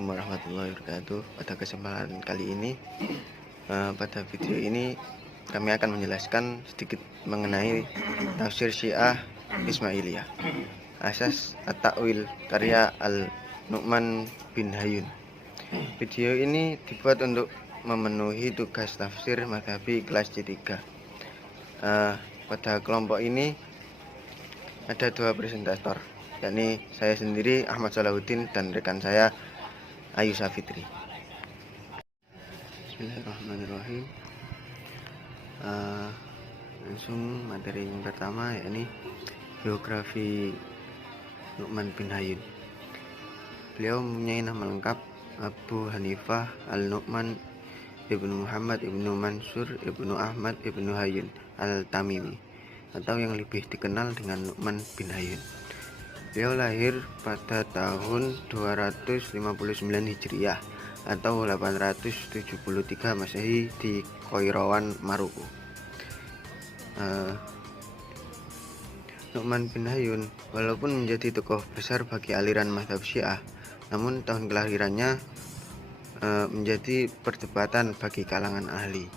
Assalamualaikum warahmatullahi wabarakatuh. Pada kesempatan kali ini, pada video ini kami akan menjelaskan sedikit mengenai tafsir Syiah Ismailiyah, Asas At-Ta'wil karya Al-Nu'man bin Hayyun. Video ini dibuat untuk memenuhi tugas tafsir madhabi kelas C3. Pada kelompok ini ada dua presentator, yakni saya sendiri Ahmad Salahuddin dan rekan saya Ayu Safitri. Bismillahirrahmanirrahim. Langsung materi yang pertama, yakni biografi Nu'man bin Hayyun. Beliau mempunyai nama lengkap Abu Hanifah Al-Nu'man Ibnu Muhammad Ibnu Mansur Ibnu Ahmad Ibnu Hayyun Al-Tamimi, atau yang lebih dikenal dengan Nu'man bin Hayyun. Beliau lahir pada tahun 259 Hijriah atau 873 Masehi di Qairawan, Maroko. Nu'man bin Hayyun walaupun menjadi tokoh besar bagi aliran mazhab Syiah, namun tahun kelahirannya menjadi perdebatan bagi kalangan ahli.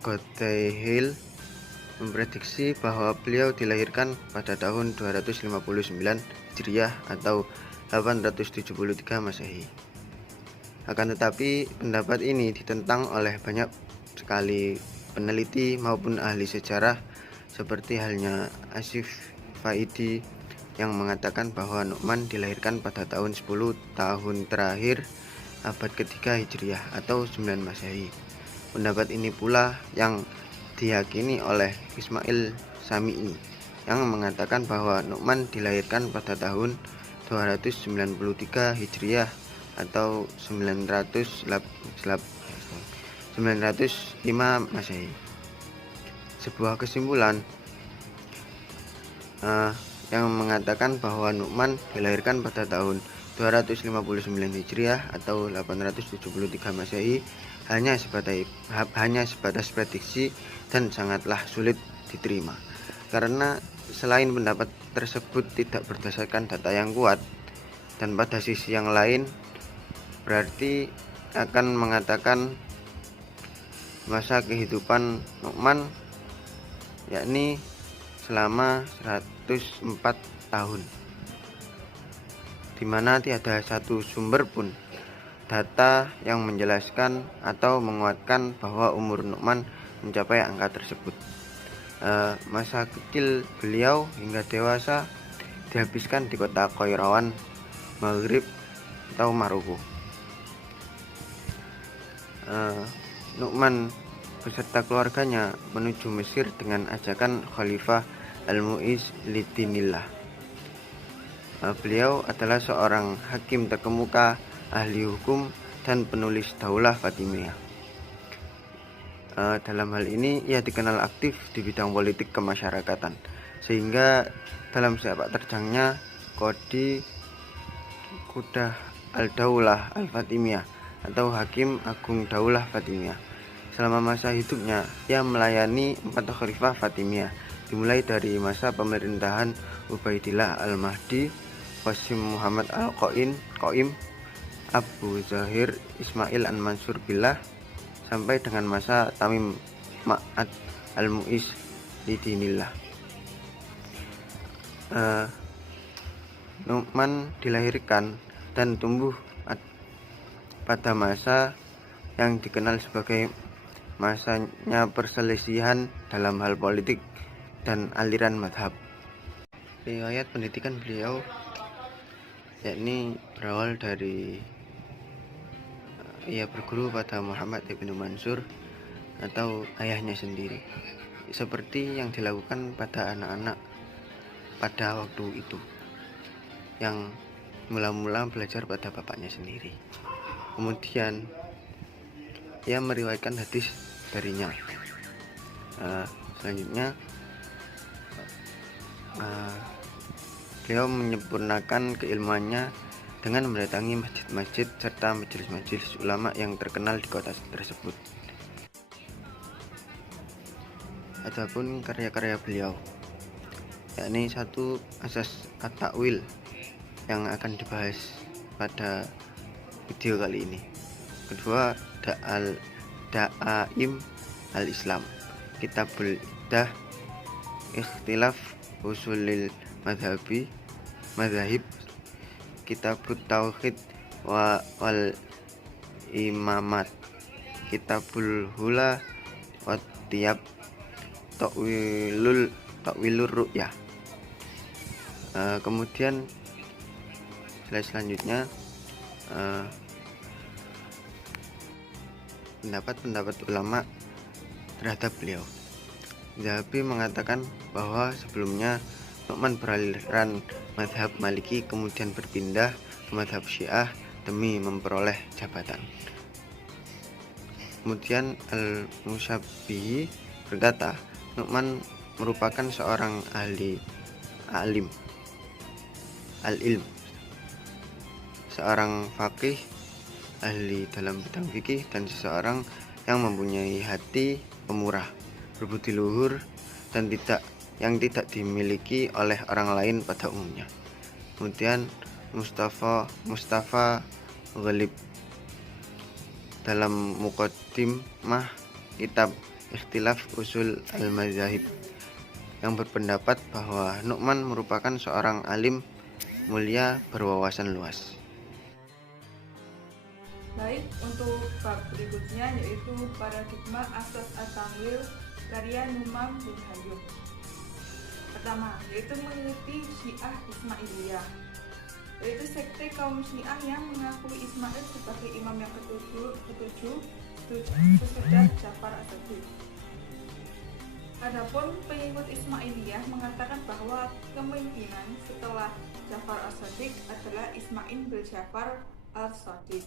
Qutaihil memprediksi bahwa beliau dilahirkan pada tahun 259 Hijriah atau 873 Masehi. Akan tetapi pendapat ini ditentang oleh banyak sekali peneliti maupun ahli sejarah, seperti halnya Asif Faidi yang mengatakan bahwa Nu'man dilahirkan pada tahun 10 tahun terakhir abad ketiga Hijriah atau 9 Masehi. Pendapat ini pula yang diyakini oleh Ismail Sami'i yang mengatakan bahwa Nu'man dilahirkan pada tahun 293 Hijriah atau 905 Masehi. Sebuah kesimpulan yang mengatakan bahwa Nu'man dilahirkan pada tahun 259 Hijriah atau 873 Masehi hanya sebatas prediksi dan sangatlah sulit diterima, karena selain pendapat tersebut tidak berdasarkan data yang kuat, dan pada sisi yang lain berarti akan mengatakan masa kehidupan Nu'man yakni selama 104 tahun, di mana tiada satu sumber pun data yang menjelaskan atau menguatkan bahwa umur Nu'man mencapai angka tersebut. Masa kecil beliau hingga dewasa dihabiskan di kota Qairawan, Maghrib atau Maroko. Nu'man beserta keluarganya menuju Mesir dengan ajakan Khalifah Al-Mu'iz Lidinillah. Beliau adalah seorang hakim terkemuka, ahli hukum, dan penulis Daulah Fatimiyah. Dalam hal ini ia dikenal aktif di bidang politik kemasyarakatan, sehingga dalam sepak terjangnya Qadi Qudah Al-Daulah Al-Fatimiyah atau Hakim Agung Daulah Fatimiyah. Selama masa hidupnya ia melayani 4 khalifah Fatimiyah, dimulai dari masa pemerintahan Ubaidillah Al-Mahdi, Qasim Muhammad Al-Qaim, Abu Zahir Ismail An-Mansur Billah, sampai dengan masa Tamim Ma'ad Al-Mu'iz Lidinillah. Nu'man dilahirkan dan tumbuh pada masa yang dikenal sebagai masanya perselisihan dalam hal politik dan aliran madhab. Riwayat pendidikan beliau yakni berawal dari ia berguru pada Muhammad ibnu Mansur atau ayahnya sendiri, seperti yang dilakukan pada anak-anak pada waktu itu yang mula-mula belajar pada bapaknya sendiri. Kemudian ia meriwayatkan hadis darinya. Selanjutnya beliau menyempurnakan keilmuannya dengan mendatangi masjid-masjid serta majelis-majelis ulama yang terkenal di kota tersebut. Adapun karya-karya beliau, yakni 1 Asas At-Ta'wil yang akan dibahas pada video kali ini. Kedua, Da'aim al-Islam, Kitabul Iddah, Ikhtilaf Usulil Madhahib, Kitabut Tauhid wal Imamat, Kitabul Hula wa Tiyab, Takwilur Ru'yah. Kemudian slide selanjutnya, pendapat ulama terhadap beliau. Zahabi mengatakan bahwa sebelumnya Nu'man beraliran mazhab Maliki, kemudian berpindah ke mazhab Syiah demi memperoleh jabatan. Kemudian Al-Musabbihi berkata, Nu'man merupakan seorang al-ilm, seorang faqih, ahli dalam bidang fikih, dan seseorang yang mempunyai hati pemurah, berbudi luhur, dan yang tidak dimiliki oleh orang lain pada umumnya. Kemudian Mustafa Ghalib dalam Muqaddimah kitab Ikhtilaf Usul al-Mazahib yang berpendapat bahwa Nu'man merupakan seorang alim mulia berwawasan luas. Baik, untuk bab berikutnya yaitu paradigma asas at-tamwil karya Nu'man bin Hayyun. Pertama, yaitu mengikuti Syiah Ismailiyah, yaitu sekte kaum Syiah yang mengakui Ismail sebagai imam yang ketujuh sesudah Ja'far as-Shadiq. Adapun pengikut Ismailiyah mengatakan bahwa kemungkinan setelah Ja'far as-Shadiq adalah Ismail bin Ja'far al-Shadiq.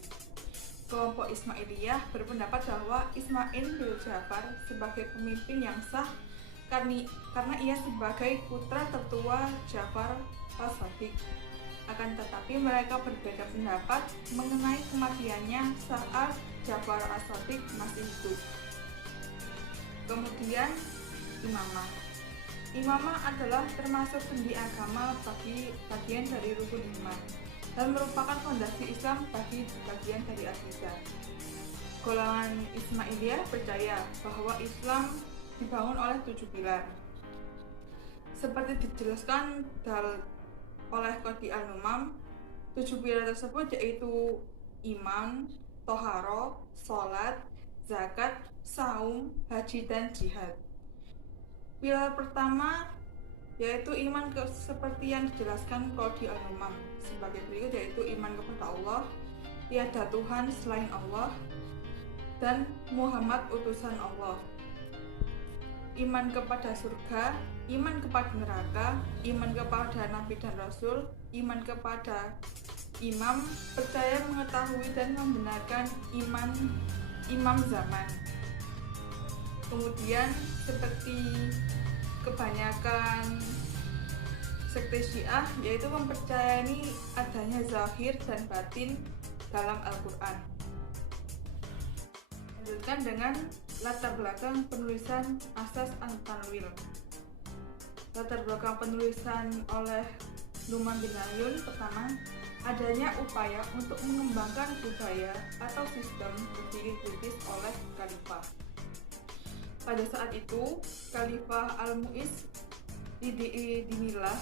Kelompok Ismailiyah berpendapat bahwa Ismail bin Ja'far sebagai pemimpin yang sah karena ia sebagai putra tertua Ja'far as-Shadiq. Akan tetapi mereka berbeda pendapat mengenai kematiannya saat Ja'far as-Shadiq masih hidup. Kemudian Imamah adalah termasuk sendi agama bagi bagian dari rukun iman dan merupakan fondasi Islam bagi bagian dari akidah. Golongan Ismailiyah percaya bahwa Islam dibangun oleh 7 pilar. Seperti dijelaskan oleh Qadi al-Numam, 7 pilar tersebut yaitu iman, toharo, sholat, zakat, saum, haji, dan jihad. Pilar pertama yaitu iman seperti yang dijelaskan Qadi al-Numam sebagai berikut, yaitu iman kepada Allah, tiada Tuhan selain Allah, dan Muhammad utusan Allah. Iman kepada surga, iman kepada neraka, iman kepada Nabi dan Rasul, iman kepada imam, percaya mengetahui dan membenarkan imam zaman. Kemudian seperti kebanyakan sekte Syiah, yaitu mempercayai adanya zahir dan batin dalam Al-Quran. Lanjutkan dengan latar belakang penulisan Asas at-Tanwil. Latar belakang penulisan oleh Nu'man bin Hayyun. Pertama, adanya upaya untuk mengembangkan budaya atau sistem berpikir kritis oleh Khalifah. Pada saat itu, Khalifah Al-Mu'izz dinilai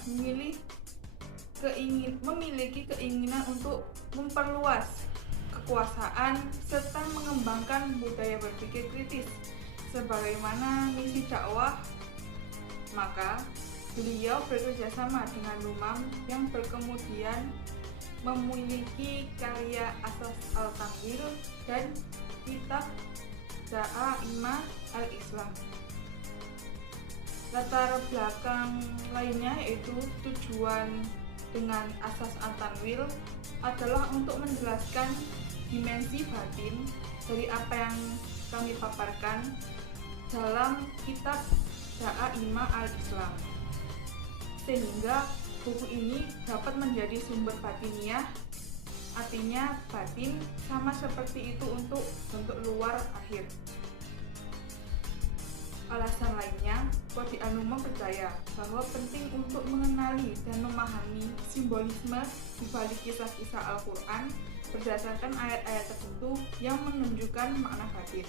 memiliki keinginan untuk memperluas kekuasaan serta mengembangkan budaya berpikir kritis sebagaimana misi dakwah. Maka beliau bekerjasama dengan Nu'man yang kemudian memiliki karya Asas al-Tamwil dan kitab Da'aimah al-Islam. Latar belakang lainnya yaitu tujuan dengan Asas at-Tanwil adalah untuk menjelaskan dimensi batin dari apa yang kami paparkan dalam kitab Da'aimah al-Islam, sehingga buku ini dapat menjadi sumber batiniah, artinya batin sama seperti itu untuk bentuk luar akhir. Alasan lainnya, Qadi An-Nu'man percaya bahwa penting untuk mengenali dan memahami simbolisme di balik kisah-kisah Al-Quran berdasarkan ayat-ayat tertentu yang menunjukkan makna batin.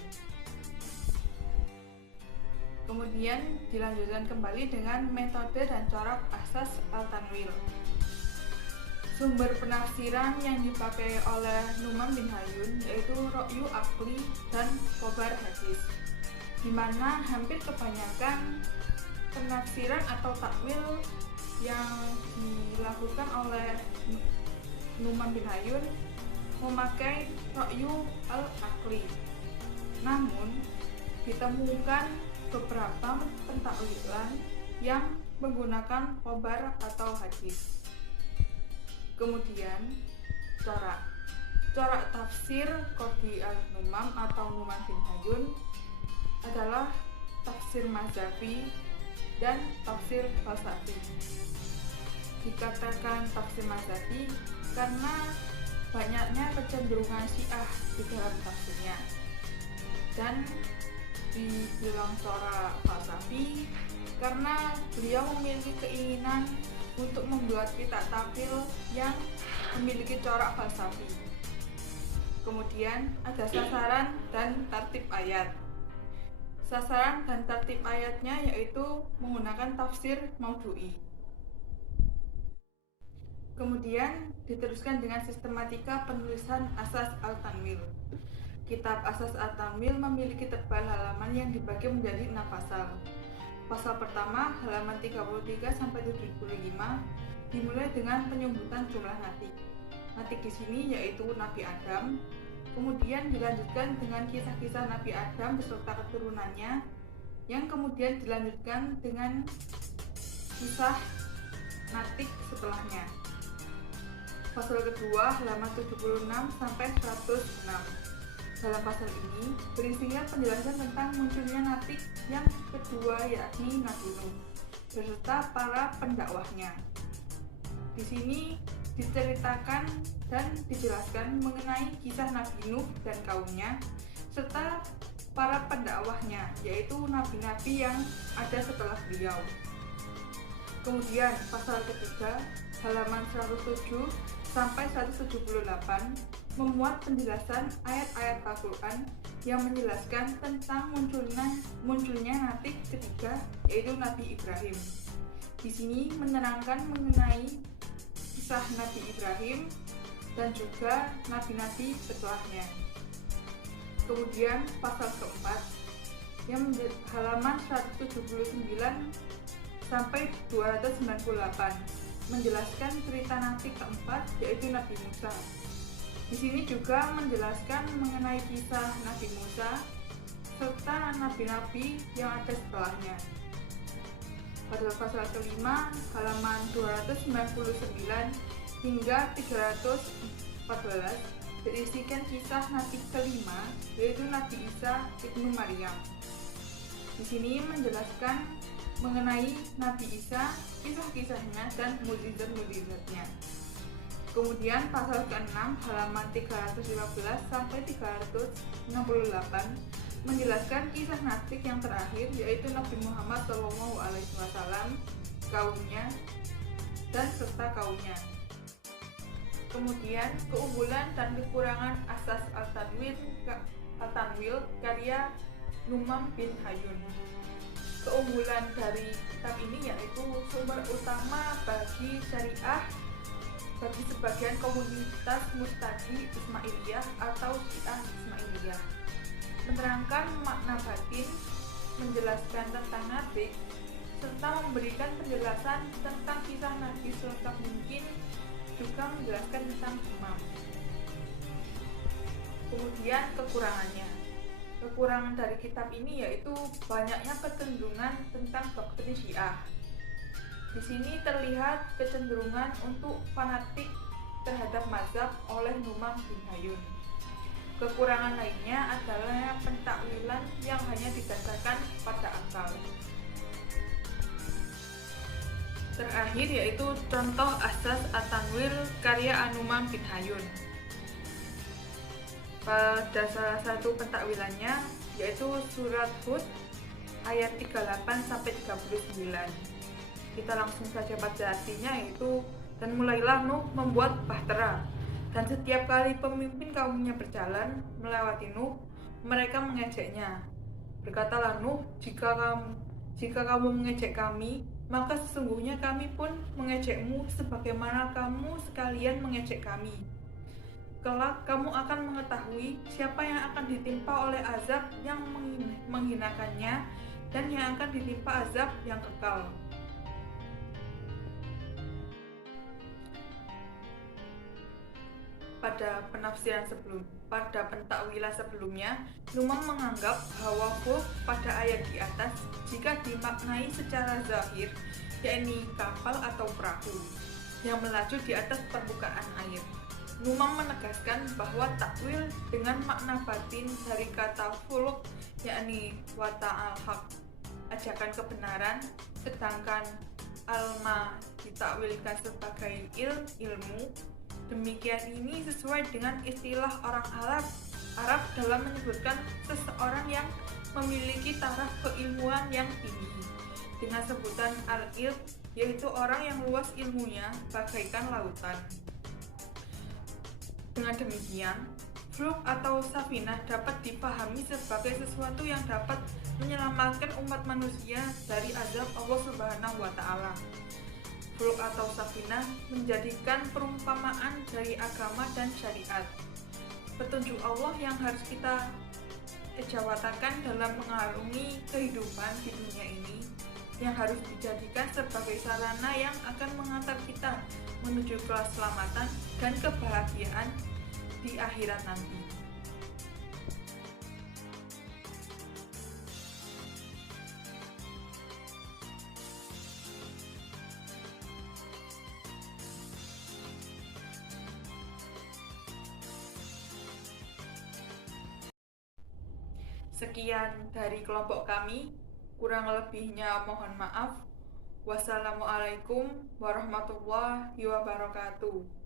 Kemudian dilanjutkan kembali dengan metode dan corak asas al-tanwil. Sumber penafsiran yang dipakai oleh Nu'man bin Hayyun yaitu Ra'yu Aqli dan Khobar Hadis, di mana hampir kebanyakan penafsiran atau takwil yang dilakukan oleh Nu'man bin Hayyun memakai Ra'yu al-Aqli. Namun, ditemukan beberapa pentakwilan yang menggunakan khobar atau hadis. Kemudian, corak tafsir Qadi An-Nu'man atau Nu'man bin Hayyun adalah tafsir mazhabi dan tafsir falsafi. Dikatakan tafsir mazhabi karena banyaknya kecenderungan Syiah di dalam tafsirnya, dan dibilang corak falsafi karena beliau memiliki keinginan untuk membuat kitab tafsir yang memiliki corak falsafi. Kemudian ada sasaran dan tartib ayat. Sasaran dan tartib ayatnya yaitu menggunakan tafsir maudhu'i. Kemudian diteruskan dengan sistematika penulisan asas al-tanwil. Kitab asas al-tanwil memiliki tebal halaman yang dibagi menjadi 6 pasal. Pasal pertama halaman 33 sampai 75 dimulai dengan penyebutan jumlah natik. Natik di sini yaitu Nabi Adam. Kemudian dilanjutkan dengan kisah-kisah Nabi Adam beserta keturunannya, yang kemudian dilanjutkan dengan kisah natik setelahnya. Pasal kedua halaman 76 sampai 106. Dalam pasal ini berisinya penjelasan tentang munculnya natik yang kedua yakni Nabi Nuh beserta para pendakwahnya. Di sini diceritakan dan dijelaskan mengenai kisah Nabi Nuh dan kaumnya serta para pendakwahnya, yaitu nabi-nabi yang ada setelah beliau. Kemudian pasal ketiga halaman 107 sampai 178 memuat penjelasan ayat-ayat Al-Quran yang menjelaskan tentang munculnya nabi ketiga yaitu Nabi Ibrahim. Di sini menerangkan mengenai kisah Nabi Ibrahim dan juga nabi-nabi setelahnya. Kemudian pasal keempat yang halaman 179 sampai 298 menjelaskan cerita nabi keempat yaitu Nabi Musa. Di sini juga menjelaskan mengenai kisah Nabi Musa serta nabi-nabi yang ada setelahnya. Pada pasal kelima halaman 299 hingga 314 berisikan kisah nabi kelima yaitu Nabi Isa ibnu Maryam. Di sini menjelaskan mengenai Nabi Isa, kisah-kisahnya dan mukjizat-mukjizatnya. Kemudian pasal ke-6 halaman 315 sampai 368 menjelaskan kisah nabi yang terakhir yaitu Nabi Muhammad SAW, kaumnya dan serta kaumnya. Kemudian keunggulan dan kekurangan asas al-tanwil karya Nu'man bin Hayyun. Keunggulan dari kitab ini yaitu sumber utama bagi syariah bagi sebagian komunitas mustadi Ismailiyah atau Syiah Ismailiyah, menerangkan makna batin, menjelaskan tentang nabi, serta memberikan penjelasan tentang kisah nabi selengkap mungkin, juga menjelaskan tentang imam. Kemudian kekurangan dari kitab ini yaitu banyaknya kecenderungan tentang doktrin Syiah. Di sini terlihat kecenderungan untuk fanatik terhadap mazhab oleh Nu'man bin Hayyun. Kekurangan lainnya adalah pentakwilan yang hanya didasarkan pada akal. Terakhir yaitu contoh asas at-tanwil karya An-Nu'man bin Hayyun. Pada salah satu pentakwilannya yaitu surat Hud ayat 38-39. Kita langsung saja baca artinya, yaitu, dan mulailah Nuh membuat bahtera, dan setiap kali pemimpin kaumnya berjalan melewati Nuh, mereka mengejeknya. Berkatalah Nuh, jika kamu mengejek kami, maka sesungguhnya kami pun mengejekmu sebagaimana kamu sekalian mengejek kami. Kelak kamu akan mengetahui siapa yang akan ditimpa oleh azab yang menghinakannya dan yang akan ditimpa azab yang kekal. Pada pentakwilan sebelumnya, Numam menganggap bahwa fulk pada ayat di atas jika dimaknai secara zahir, yakni kapal atau perahu yang melaju di atas permukaan air. Numam menegaskan bahwa takwil dengan makna batin dari kata fulk, yakni wata al-haq, ajakan kebenaran, sedangkan alma ditakwilkan sebagai ilmu. Demikian ini sesuai dengan istilah orang Arab dalam menyebutkan seseorang yang memiliki taraf keilmuan yang tinggi dengan sebutan al-ilm, yaitu orang yang luas ilmunya bagaikan lautan. Dengan demikian, fulk atau safinah dapat dipahami sebagai sesuatu yang dapat menyelamatkan umat manusia dari azab Allah Subhanahu wa Ta'ala. Fulk atau safinah menjadikan perumpamaan dari agama dan syariat, petunjuk Allah yang harus kita ejawatakan dalam mengarungi kehidupan di dunia ini, yang harus dijadikan sebagai sarana yang akan mengantar kita menuju keselamatan dan kebahagiaan di akhirat nanti. Sekian dari kelompok kami, kurang lebihnya mohon maaf. Wassalamualaikum warahmatullahi wabarakatuh.